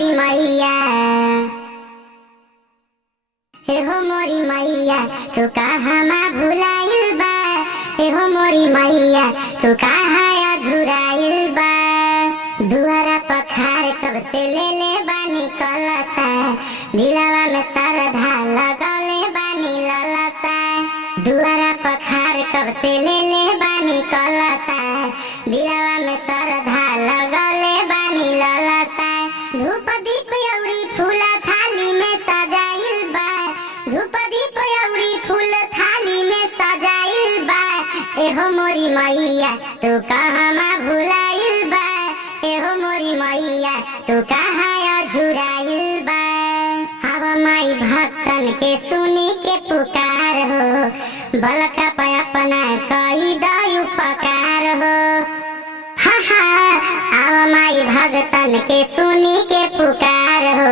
मोरी मैया, हे हो मोरी मैया, तू कहाँ माँ भुलाइल बा। हे हो मोरी मैया, तू कहाँ अझुराइल बा। दुआरा पखार कब से ले बानी कलसा, दिलवा में श्रद्धा लगौले बानी ललसा। दुआरा पखार कब से ले बानी कलसा, दिलवा में श्रद्धा लगौले बानी ललसा। धूप दीप अउरी फूल थाली में सजाइल बा, धूप दीप अउरी फूल थाली में सजाइल बा। एहो मोरी मैया, तू कहाँ माँ भुलाइल बा। एहो मोरी मैया, तू कहाँ अझुराइल बा। अब माई भक्तन के सुनी के पुकार हो, बलका पे अपना कई दयु पकार हो। हा हा, अब माई भक्तन के सुनी के पुकार हो,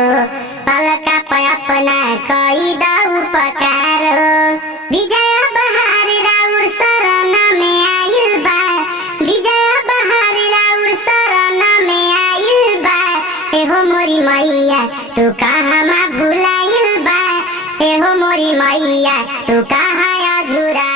बलका पे अपना कई दयु पकार हो। विजय बहार राउर शरण में आइल बा, विजय बहार राउर शरण में आइल बा। एहो मोरी मैया, तू कहाँ माँ भुलाइल बा। एहो मोरी मैया, तू कहाँ अझुरा